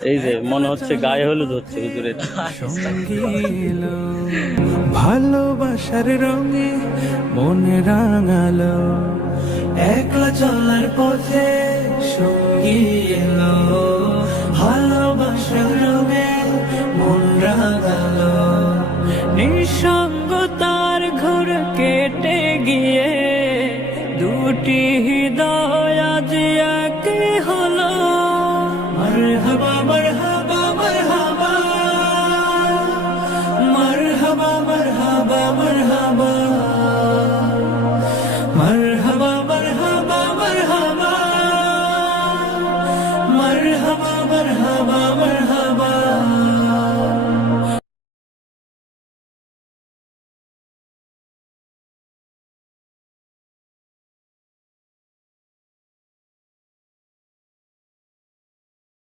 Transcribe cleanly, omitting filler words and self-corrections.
এই যে মনে হচ্ছে গায়ে হলুদ হচ্ছে হুজুরের। ভালোবাসার রঙে মনে রাঙালো, একলা চলার পথে সঙ্গী এলো। ভালোবাসার রঙে মন রাঙালো, নিঃসঙ্গতার ঘোর কেটে গিয়ে দুটি হৃদয় আজ এক হলো। মারহাবা